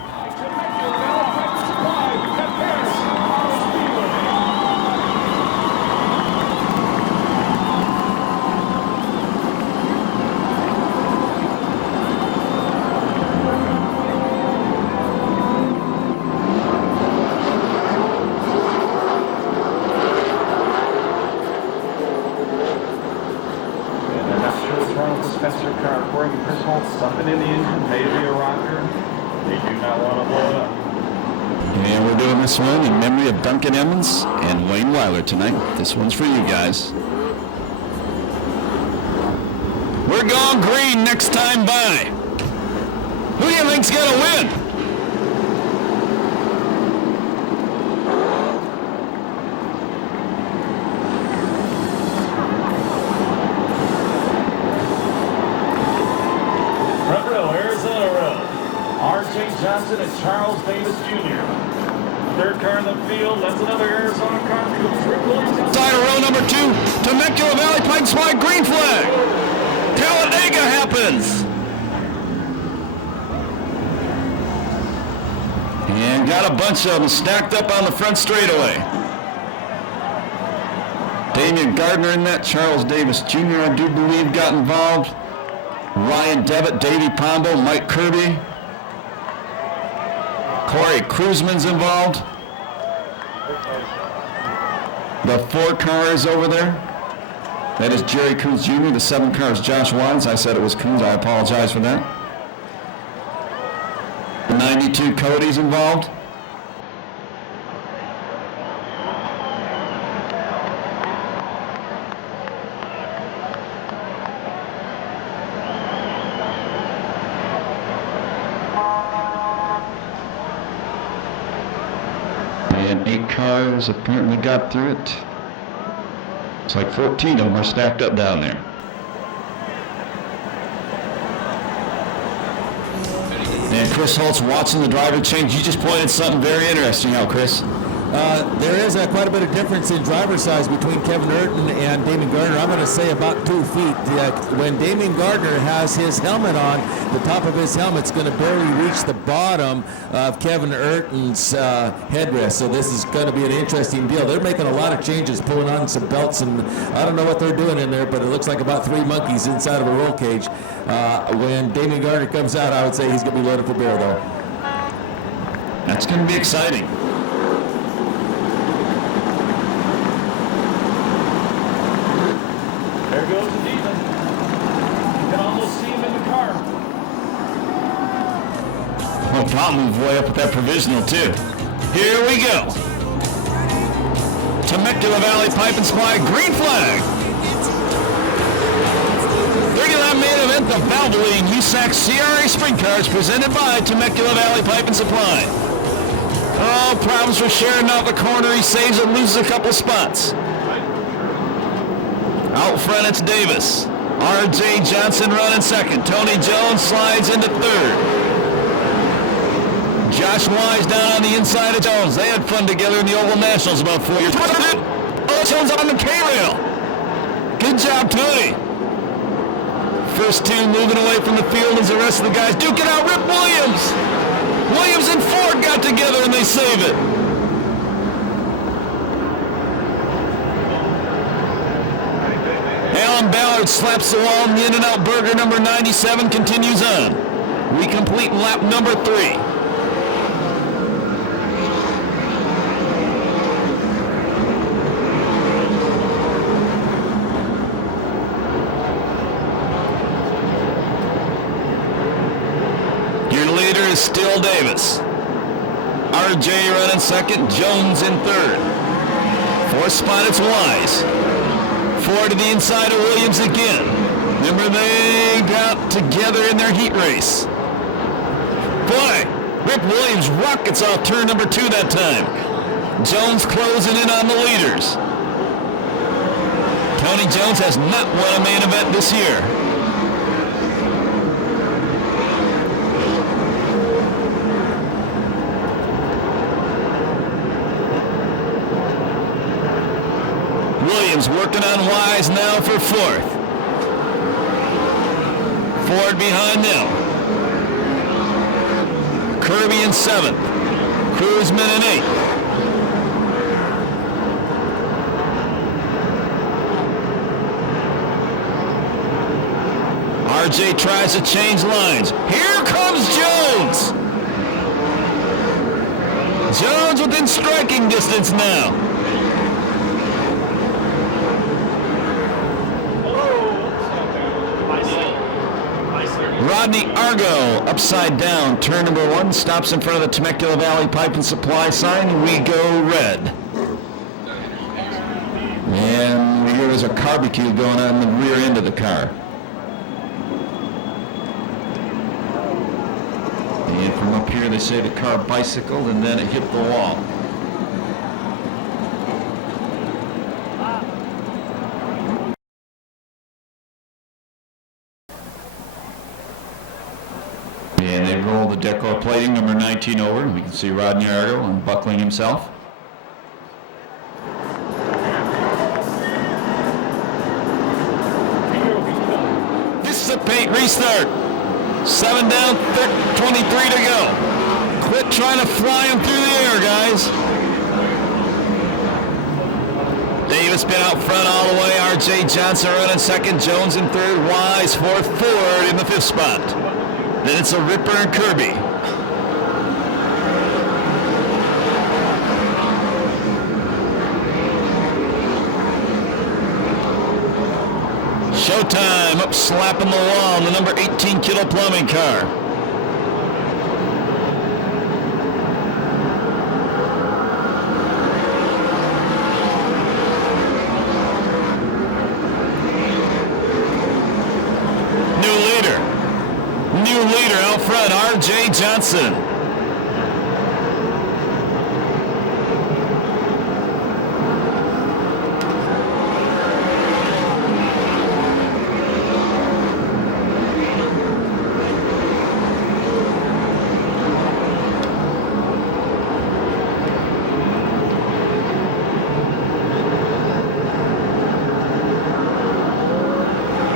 And we're doing this one in memory of Duncan Emmons and Wayne Weiler tonight. This one's for you guys. We're going green next time by. Who do you think's gonna win? Front row, Arizona row. R.J. Johnson and Charles Davis Jr. Third car in the field, that's another Arizona car. Rick Williams. Side of row number 2, Temecula Valley Pipe Supply, green flag. Talladega happens. And got a bunch of them stacked up on the front straightaway. Damian Gardner in that, Charles Davis Jr. I do believe got involved. Ryan Devitt, Davey Pombo, Mike Kirby. Corey Cruzman's involved. The 4 cars over there. That is Jerry Coons Jr. The 7 car is Josh Wines. I said it was Coons. I apologize for that. The 92 Cody's involved. And 8 cars apparently got through it. It's like 14 of them are stacked up down there. And Chris Holtz watching the driver change. You just pointed something very interesting out, Chris. There is quite a bit of difference in driver size between Kevin Urton and Damon Gardner. I'm going to say about 2 feet. When Damon Gardner has his helmet on, the top of his helmet's going to barely reach the bottom of Kevin Urton's headrest. So this is going to be an interesting deal. They're making a lot of changes, pulling on some belts, and I don't know what they're doing in there, but it looks like about 3 monkeys inside of a roll cage. When Damon Gardner comes out, I would say he's going to be loaded for bear, though. That's going to be exciting. There goes the demon. You can almost see him in the car. Oh, Tom moved way up with that provisional, too. Here we go. Temecula Valley Pipe and Supply, green flag. 30-lap main event, the Valvoline USAC CRA Sprint Cars presented by Temecula Valley Pipe and Supply. Oh, problems for Sharon out the corner. He saves it, loses a couple spots. Out front, it's Davis. R.J. Johnson running second. Tony Jones slides into third. Josh Wise down on the inside of Jones. They had fun together in the Oval Nationals about 4 years. Oh, Jones on the K-rail. Good job, Tony. First 2 moving away from the field as the rest of the guys duke it out. Rip Williams. Williams and Ford got together and they save it. Alan Ballard slaps the wall and the In-N-Out Burger number 97 continues on. We complete lap number 3. Your leader is still Davis. RJ running second, Jones in third. 4th spot, it's Wise. 4 to the inside of Williams again. Remember, they got together in their heat race. Boy, Rip Williams rockets off turn number 2 that time. Jones closing in on the leaders. Tony Jones has not won a main event this year. Williams working on Wise now for 4th. Ford behind them. Kirby in 7th. Cruzman in 8th. RJ tries to change lines. Here comes Jones. Jones within striking distance now. Rodney Argo, upside down, turn number 1, stops in front of the Temecula Valley Pipe and Supply sign. We go red. And we hear there's a barbecue going on in the rear end of the car. And from up here, they say the car bicycled and then it hit the wall. And they roll the decor plating, number 19 over. We can see Rodney Argo unbuckling himself. This is a paint restart. 7 down, 23 to go. Quit trying to fly him through the air, guys. Davis been out front all the way. R.J. Johnson running second. Jones in third. Wise fourth. Ford in the 5th spot. Then it's a Ripper and Kirby. Showtime up slapping the wall in the number 18 Kilo Plumbing car. New leader out front, R.J. Johnson.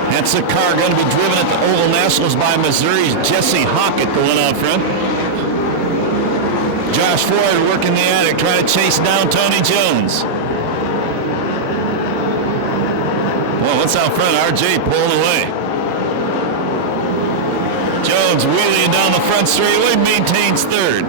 That's a car going to be driven at the Oval Nationals by Missouri's Jesse Hockett going out front. Josh Ford working the attic, trying to chase down Tony Jones. Well, what's out front? RJ pulled away. Jones wheeling down the front straightaway, maintains third.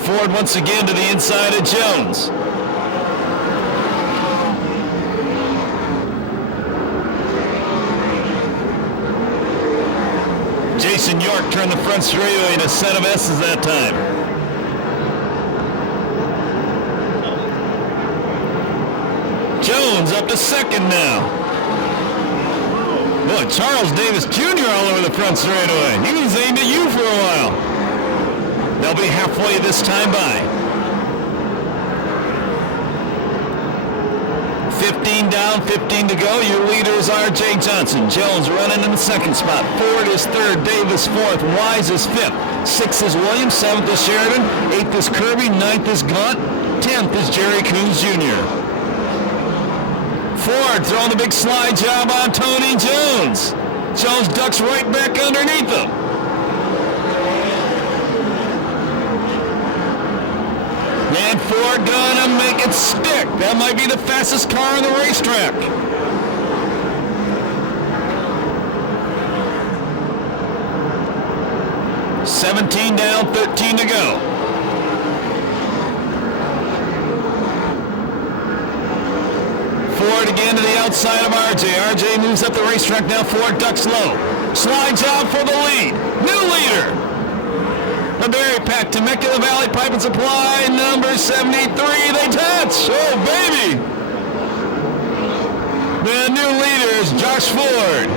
Ford once again to the inside of Jones. Jason York turned the front straightaway in a set of S's that time. Jones up to second now. Boy, Charles Davis Jr. all over the front straightaway. He was aimed at you for a while. They'll be halfway this time by. 15 down, 15 to go. Your leader is R.J. Johnson. Jones running in the 2nd spot. Ford is 3rd. Davis 4th. Wise is 5th. 6th is Williams. 7th is Sheridan. 8th is Kirby. 9th is Gaunt. 10th is Jerry Coons Jr. Ford throwing the big slide job on Tony Jones. Jones ducks right back underneath him. And Ford gonna make it stick. That might be the fastest car on the racetrack. $17 down, 13 to go. Ford again to the outside of RJ. RJ moves up the racetrack now. Ford ducks low. Slide job for the lead. New leader. The Berry Pack, Temecula Valley Pipe and Supply, number 73, they touch. Oh, baby. The new leader is Josh Ford.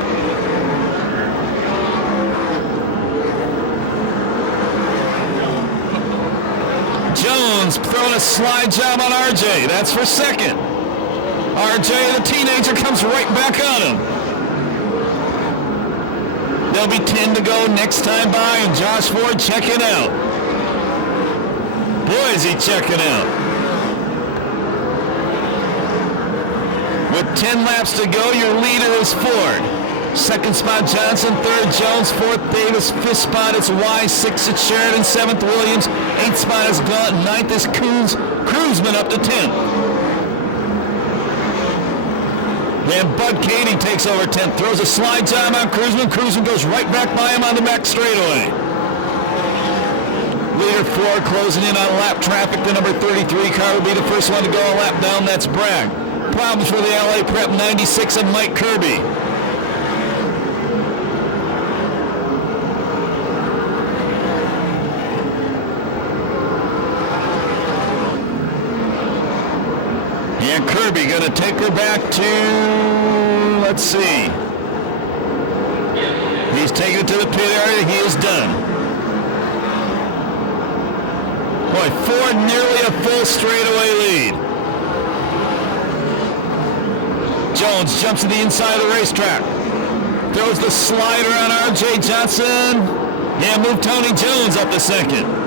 Jones throwing a slide job on RJ. That's for second. RJ, the teenager, comes right back on him. There'll be 10 to go next time by, and Josh Ford checking out. Boy, is he checking out. With 10 laps to go, your leader is Ford. 2nd spot, Johnson. 3rd, Jones. 4th, Davis. 5th spot, it's Wise. 6th, it's Sheridan. 7th, Williams. 8th spot is Gaunt. 9th is Coons. Cruzman up to 10th. And Bud Katie takes over 10th, throws a slide job on Cruzman. Cruzman goes right back by him on the back straightaway. Leader 4 closing in on lap traffic. The number 33 car will be the first one to go a lap down. That's Bragg. Problems for the LA Prep 96 of Mike Kirby. And Kirby going to take her back to, let's see. He's taking it to the pit area. He is done. Boy, Ford nearly a full straightaway lead. Jones jumps to the inside of the racetrack. Throws the slider on R.J. Johnson. And move Tony Jones up to second.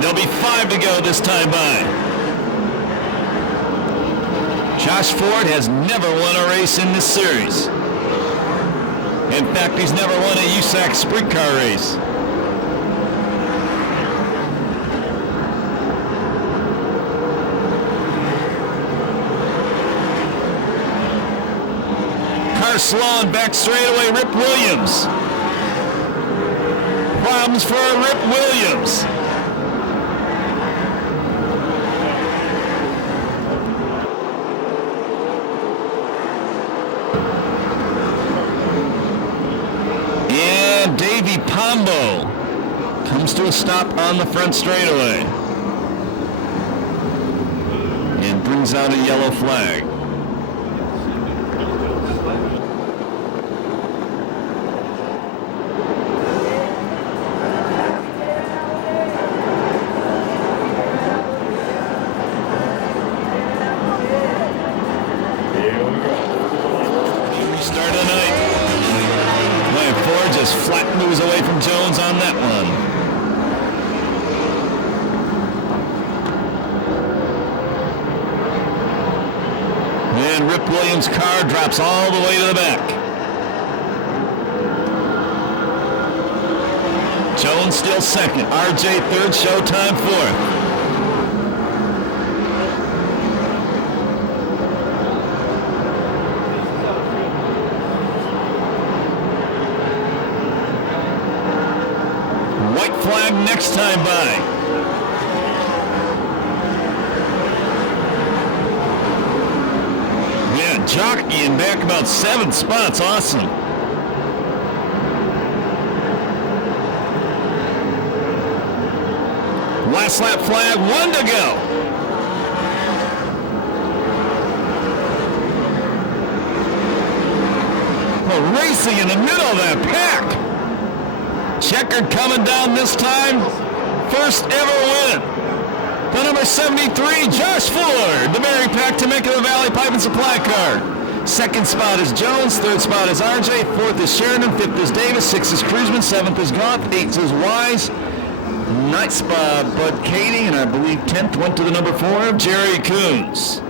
There'll be 5 to go this time by. Josh Ford has never won a race in this series. In fact, he's never won a USAC Sprint Car race. Car slowing back straightaway, Rip Williams. Problems for Rip Williams. Davey Pombo comes to a stop on the front straightaway and brings out a yellow flag. Restart tonight. Ford just flat moves away from Jones on that one. And Rip Williams' car drops all the way to the back. Jones still second. RJ third. Showtime fourth. Flag next time by. Yeah, jockeying back about 7 spots. Awesome. Last lap flag, 1 to go. Well, racing in the middle of that pack. Checkered coming down this time. First ever win. The number 73, Josh Ford. The Berry Pack Temecula Valley Pipe and Supply car. Second spot is Jones. Third spot is RJ. Fourth is Sheridan. Fifth is Davis. Sixth is Cruzman. Seventh is Goff. Eighth is Wise. Ninth spot, Bud Katie. And I believe 10th went to the number 4, Jerry Coons.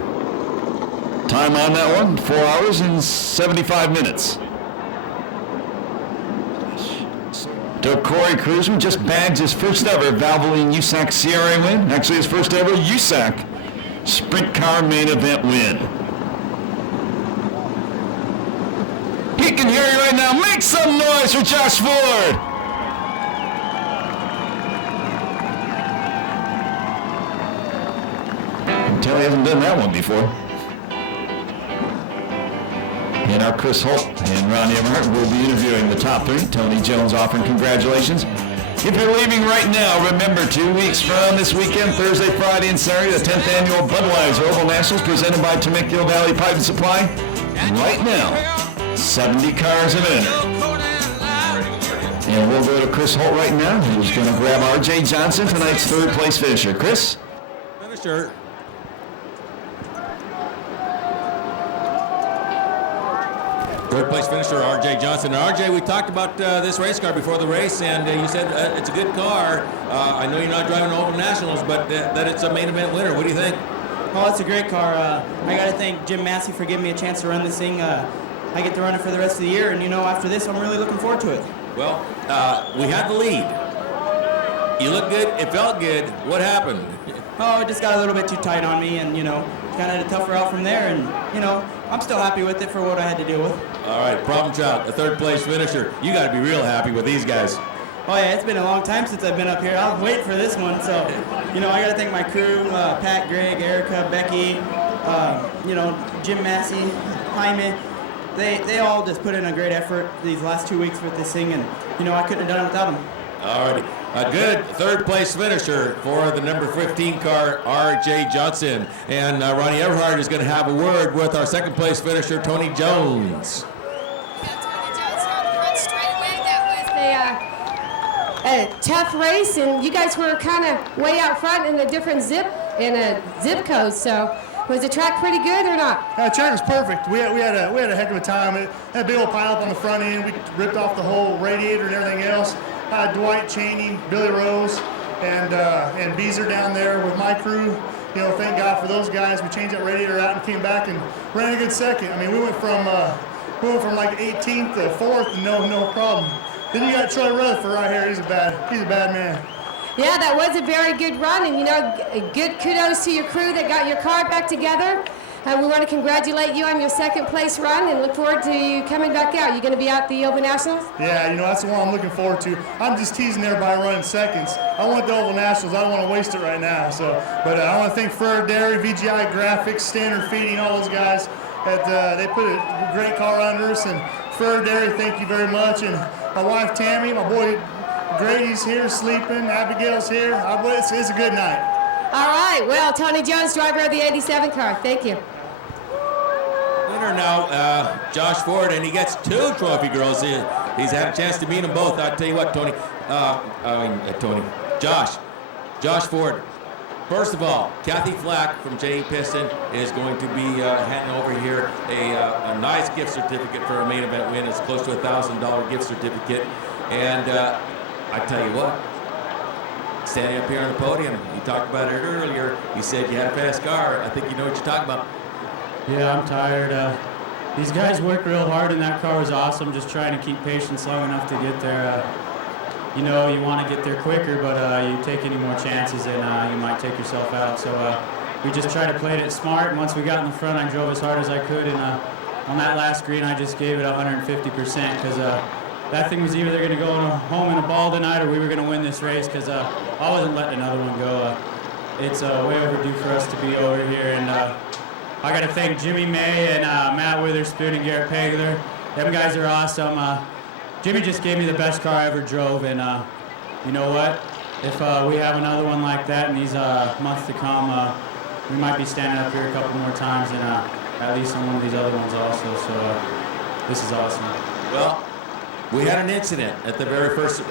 Time on that one, 4 hours and 75 minutes. Corey Cruzman just bags his first ever Valvoline USAC CRA win. Actually, his first ever USAC Sprint Car main event win. He can hear you right now. Make some noise for Josh Ford. I can tell he hasn't done that one before. And our Chris Holt and Ronnie Everhart will be interviewing the top 3. Tony Jones offering congratulations. If you're leaving right now, remember 2 weeks from this weekend, Thursday, Friday, and Saturday, the 10th annual Budweiser Oval Nationals presented by Temecula Valley Pipe and Supply. And right now, 70 cars have entered. And we'll go to Chris Holt right now, who's going to grab R.J. Johnson, tonight's 3rd place finisher. Chris? Finisher. Third place finisher, R.J. Johnson. And R.J., we talked about this race car before the race, and you said it's a good car. I know you're not driving Oval Nationals, but that it's a main event winner. What do you think? Well, it's a great car. I got to thank Jim Massey for giving me a chance to run this thing. I get to run it for the rest of the year, and, you know, after this, I'm really looking forward to it. Well, we had the lead. You look good. It felt good. What happened? Oh, it just got a little bit too tight on me, and kind of had a tough route from there. And I'm still happy with it for what I had to deal with. All right, problem child, a third place finisher. You got to be real happy with these guys. Oh yeah, it's been a long time since I've been up here. I was waiting for this one, so I got to thank my crew: Pat, Greg, Erica, Becky, Jim Massey, Jaime. They all just put in a great effort these last 2 weeks with this thing, and I couldn't have done it without them. All righty. A good third place finisher for the number 15 car, R.J. Johnson. And Ronnie Everhart is going to have a word with our second place finisher, Tony Jones. A tough race, and you guys were kind of way out front in a different zip code. So, was the track pretty good or not? The track was perfect. We had a heck of a time. It had a big old pile up on the front end. We ripped off the whole radiator and everything else. Dwight Cheney, Billy Rose, and Beezer down there with my crew. Thank God for those guys. We changed that radiator out and came back and ran a good second. I mean, we went from like 18th to 4th, and no problem. Then you got Troy Rutherford right here. He's a bad man. Yeah, that was a very good run, and good kudos to your crew that got your car back together. We want to congratulate you on your second place run and look forward to you coming back out. You going to be out the Oval Nationals? Yeah, that's the one I'm looking forward to. I'm just teasing everybody running seconds. I want the Oval Nationals. I don't want to waste it right now. But I want to thank Fur Dairy, VGI Graphics, Standard Feeding, all those guys. They put a great car under us. And Fur Dairy, thank you very much. And my wife Tammy, my boy Grady's here sleeping. Abigail's here. It's a good night. All right. Well, Tony Jones, driver of the 87 car. Thank you. Winner now, Josh Ford, and he gets 2 trophy girls. He's had a chance to meet them both. I'll tell you what, Tony. Josh Ford. First of all, Kathy Flack from J.E. Piston is going to be handing over here a nice gift certificate for a main event win. It's close to $1,000 gift certificate. And I tell you what, standing up here on the podium, you talked about it earlier. You said you had a fast car. I think you know what you're talking about. Yeah, I'm tired. These guys worked real hard, and that car was awesome. Just trying to keep patience long enough to get there. You want to get there quicker, but you take any more chances, and you might take yourself out. So we just tried to play it smart, and once we got in the front, I drove as hard as I could, and on that last green, I just gave it 150% because that thing was either going to go home in a ball tonight or we were going to win this race because I wasn't letting another one go. It's way overdue for us to be over here, and I got to thank Jimmy May and Matt Witherspoon and Garrett Pegler. Them guys are awesome. Jimmy just gave me the best car I ever drove, and you know what? If we have another one like that in these months to come, we might be standing up here a couple more times and at least on one of these other ones also. So this is awesome. Well, we had an incident at the very first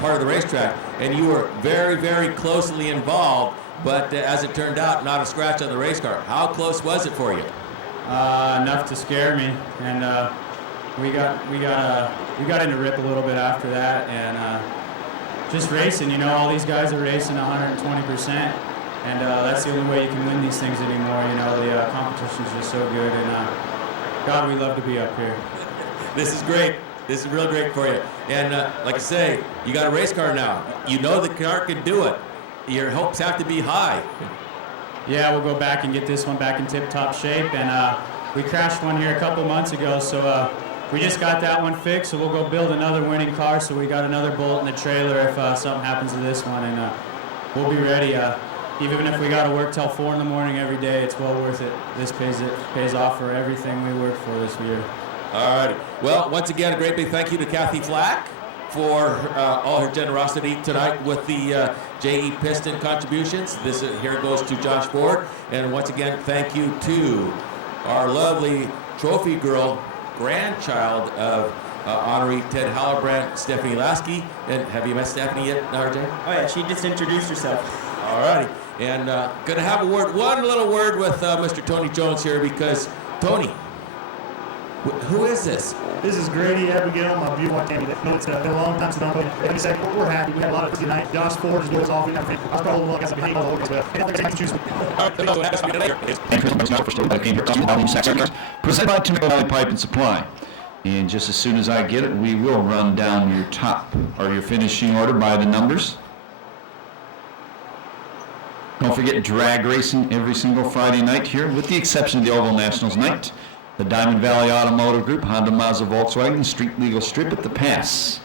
part of the racetrack, and you were very, very closely involved, but as it turned out, not a scratch on the race car. How close was it for you? Enough to scare me, and we got into rip a little bit after that, and just racing. All these guys are racing 120%, and that's the only way you can win these things anymore. The competition's just so good, and God, we love to be up here. This is great. This is real great for you. And like I say, you got a race car now. You know the car can do it. Your hopes have to be high. Yeah, we'll go back and get this one back in tip-top shape. And we crashed one here a couple months ago, so we just got that one fixed. So we'll go build another winning car. So we got another bullet in the trailer if something happens to this one, and we'll be ready. Even if we got to work till 4 in the morning every day, it's well worth it. This pays off for everything we worked for this year. All right. Well, once again, a great big thank you to Kathy Flack for all her generosity tonight with the J.E. Piston contributions. This here goes to Josh Ford. And once again, thank you to our lovely trophy girl, grandchild of honoree Ted Hallerbrand, Stephanie Lasky. And have you met Stephanie yet, RJ? Oh yeah, she just introduced herself. All righty. And going to have one little word with Mr. Tony Jones here because, Tony, who is this? This is Grady, Abigail, my beautiful wife Tammy. It's been a long time since I've been every second. We're happy. We had a lot of fun tonight. Josh Ford is with us off. I was probably the one that got some behavior all over as well. And I think I can choose. Presented by Timber Valley Pipe and Supply. And just as soon as I get it, we will run down your finishing order by the numbers. Don't forget drag racing every single Friday night here, with the exception of the Oval Nationals night. The Diamond Valley Automotive Group, Honda, Mazda, Volkswagen, Street Legal Strip at the Pass.